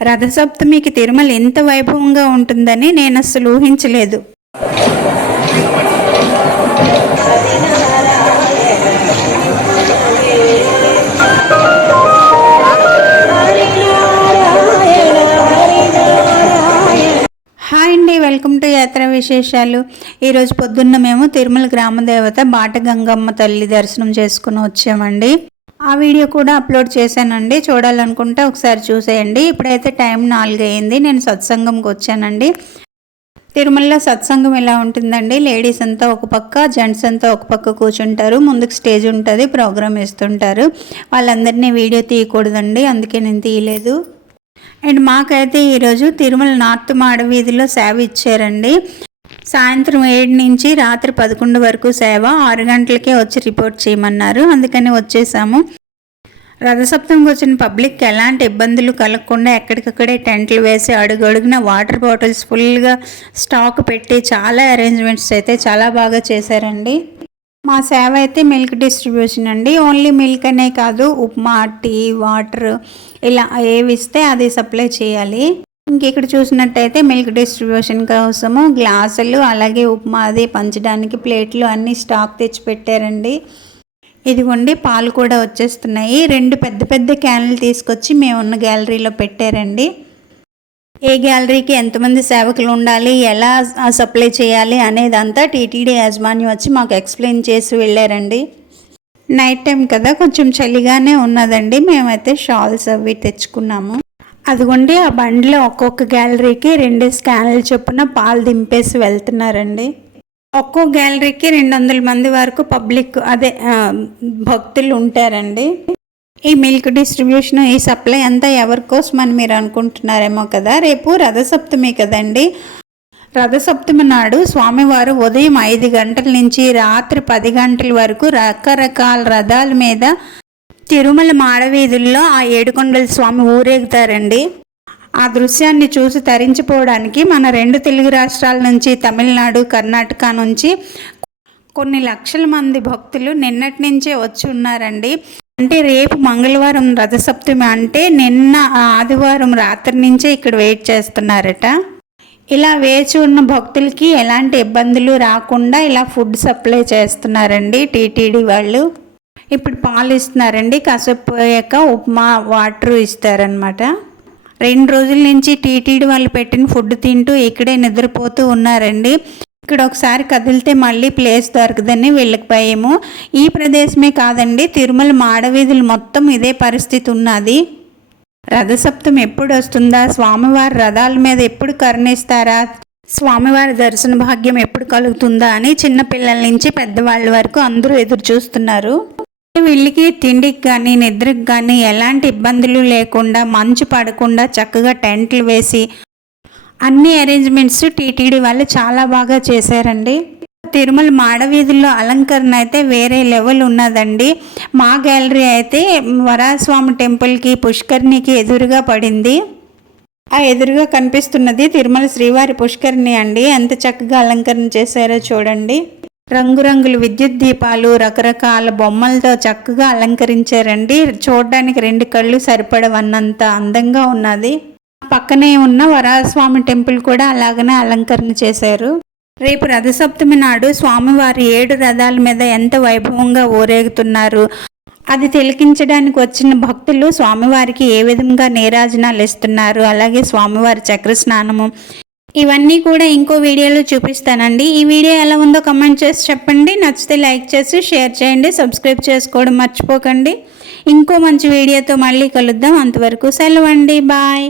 రథసప్తమికి తిరుమల ఎంత వైభవంగా ఉంటుందని నేను అస్సలు ఊహించలేదు. హాయ్ అండి, వెల్కమ్ టు యాత్ర విశేషాలు. ఈరోజు పొద్దున్న మేము తిరుమల గ్రామదేవత బాటగంగమ్మ తల్లి దర్శనం చేసుకుని వచ్చామండి. ఆ వీడియో కూడా అప్లోడ్ చేశానండి, చూడాలనుకుంటే ఒకసారి చూసేయండి. ఇప్పుడైతే టైం 4 అయింది. నేను సత్సంగంకి వచ్చానండి. తిరుమలలో సత్సంగం ఎలా ఉంటుందండి, లేడీస్ అంతా ఒక పక్క, జెంట్స్ అంతా ఒక పక్క కూర్చుంటారు. ముందుకు స్టేజ్ ఉంటుంది, ప్రోగ్రామ్ ఇస్తుంటారు. వాళ్ళందరినీ వీడియో తీయకూడదండి, అందుకే నేను తీయలేదు. అండ్ మాకైతే ఈరోజు తిరుమల నార్త్ మాడవీధిలో సేవ ఇచ్చారండి. సాయంత్రం 7 నుంచి రాత్రి 11 వరకు సేవ. 6 గంటలకే వచ్చి రిపోర్ట్ చేయమన్నారు, అందుకని వచ్చేసాము. రథసప్తమికి వచ్చిన పబ్లిక్కి ఎలాంటి ఇబ్బందులు కలగకుండా ఎక్కడికక్కడే టెంట్లు వేసి అడుగడుగున వాటర్ బాటిల్స్ ఫుల్గా స్టాక్ పెట్టి చాలా అరేంజ్మెంట్స్ అయితే చాలా బాగా చేశారండి. మా సేవ అయితే మిల్క్ డిస్ట్రిబ్యూషన్ అండి. ఓన్లీ మిల్క్ అనే కాదు, ఉప్మా, టీ, వాటర్ ఇలా ఏవి ఇస్తే అది సప్లై చేయాలి. ఇక్కడ చూసినట్టయితే మిల్క్ డిస్ట్రిబ్యూషన్ కోసము గ్లాసులు, అలాగే ఉప్మా అది పంచడానికి ప్లేట్లు అన్నీ స్టాక్ తెచ్చి పెట్టారండి. ఇదిగోండి పాలు కూడా వచ్చేస్తున్నాయి. 2 పెద్ద పెద్ద క్యాన్లు తీసుకొచ్చి మేమున్న గ్యాలరీలో పెట్టారండి. ఏ గ్యాలరీకి ఎంతమంది సేవకులు ఉండాలి, ఎలా సప్లై చేయాలి అనేదంతా టీటీడీ యాజమాన్యం వచ్చి మాకు ఎక్స్ప్లెయిన్ చేసి వెళ్ళారండి. నైట్ టైం కదా, కొంచెం చలిగానే ఉన్నదండి. మేమైతే షాల్స్ అవి తెచ్చుకున్నాము. అదిగోండి ఆ బండిలో ఒక్కొక్క గ్యాలరీకి 2 స్కాన్లు చొప్పున పాలు దింపేసి వెళ్తున్నారండి. ఒక్కో గ్యాలరీకి 200 మంది వరకు పబ్లిక్ అదే భక్తులు ఉంటారండి. ఈ మిల్క్ డిస్ట్రిబ్యూషన్, ఈ సప్లై అంతా ఎవరి కోసం అని మీరు అనుకుంటున్నారేమో కదా. రేపు రథసప్తమి కదండి. రథసప్తమి నాడు స్వామివారు ఉదయం 5 గంటల నుంచి రాత్రి 10 గంటల వరకు రకరకాల రథాల మీద తిరుమల మాడవీధుల్లో ఆ ఏడుకొండల స్వామి ఊరేగుతారండి. ఆ దృశ్యాన్ని చూసి తరించిపోవడానికి మన 2 తెలుగు రాష్ట్రాల నుంచి, తమిళనాడు, కర్ణాటక నుంచి కొన్ని లక్షల మంది భక్తులు నిన్నటి నుంచే వచ్చి ఉన్నారండి. అంటే రేపు మంగళవారం రథసప్తమి అంటే నిన్న ఆదివారం రాత్రి నుంచే ఇక్కడ వెయిట్ చేస్తున్నారట. ఇలా వేచి ఉన్న భక్తులకి ఎలాంటి ఇబ్బందులు రాకుండా ఇలా ఫుడ్ సప్లై చేస్తున్నారండి టీటీడీ వాళ్ళు. ఇప్పుడు పాలు ఇస్తున్నారండి, కాసేపు పోయాక ఉప్మా, వాటర్ ఇస్తారనమాట. 2 రోజుల నుంచి టీటీడీ వాళ్ళు పెట్టిన ఫుడ్ తింటూ ఇక్కడే నిద్రపోతూ ఉన్నారండి. ఇక్కడ ఒకసారి కదిలితే మళ్ళీ ప్లేస్ దొరకదని వీళ్ళకి భయము. ఈ ప్రదేశమే కాదండి, తిరుమల మాడవీధులు మొత్తం ఇదే పరిస్థితి ఉన్నది. రథసప్తమి ఎప్పుడు వస్తుందా, స్వామివారి రథాల మీద ఎప్పుడు కరుణిస్తారా, స్వామివారి దర్శన భాగ్యం ఎప్పుడు కలుగుతుందా అని చిన్నపిల్లల నుంచి పెద్దవాళ్ళ వరకు అందరూ ఎదురు చూస్తున్నారు. వీళ్ళకి తిండికి కానీ నిద్రకు కానీ ఎలాంటి ఇబ్బందులు లేకుండా, మంచు పడకుండా చక్కగా టెంట్లు వేసి అన్ని అరేంజ్మెంట్స్ టీటీడీ వాళ్ళు చాలా బాగా చేశారండి. తిరుమల మాడవీధుల్లో అలంకరణ అయితే వేరే లెవెల్ ఉన్నదండి. మా గ్యాలరీ అయితే వరాహస్వామి టెంపుల్కి, పుష్కరిణికి ఎదురుగా పడింది. ఆ ఎదురుగా కనిపిస్తున్నది తిరుమల శ్రీవారి పుష్కరిణి అండి. ఎంత చక్కగా అలంకరణ చేశారో చూడండి. రంగురంగుల విద్యుత్ దీపాలు, రకరకాల బొమ్మలతో చక్కగా అలంకరించారండి. చూడడానికి 2 కళ్ళు సరిపడవన్నంత అందంగా ఉన్నది. పక్కనే ఉన్న వరాహస్వామి టెంపుల్ కూడా అలాగనే అలంకరణ చేశారు. రేపు రథసప్తమి నాడు స్వామివారి 7 రథాల మీద ఎంత వైభవంగా ఊరేగుతున్నారు, అది తిలకించడానికి వచ్చిన భక్తులు స్వామివారికి ఏ విధంగా నీరాజనాలు ఇస్తున్నారు, అలాగే స్వామివారి చక్ర స్నానము, ఇవన్నీ కూడా ఇంకో వీడియోలో చూపిస్తానండి. ఈ వీడియో ఎలా ఉందో కమెంట్ చేసి చెప్పండి. నచ్చితే లైక్ చేసి షేర్ చేయండి, సబ్స్క్రైబ్ చేసుకోవడం మర్చిపోకండి. ఇంకో మంచి వీడియోతో మళ్ళీ కలుద్దాం. అంతవరకు సెలవండి, బాయ్.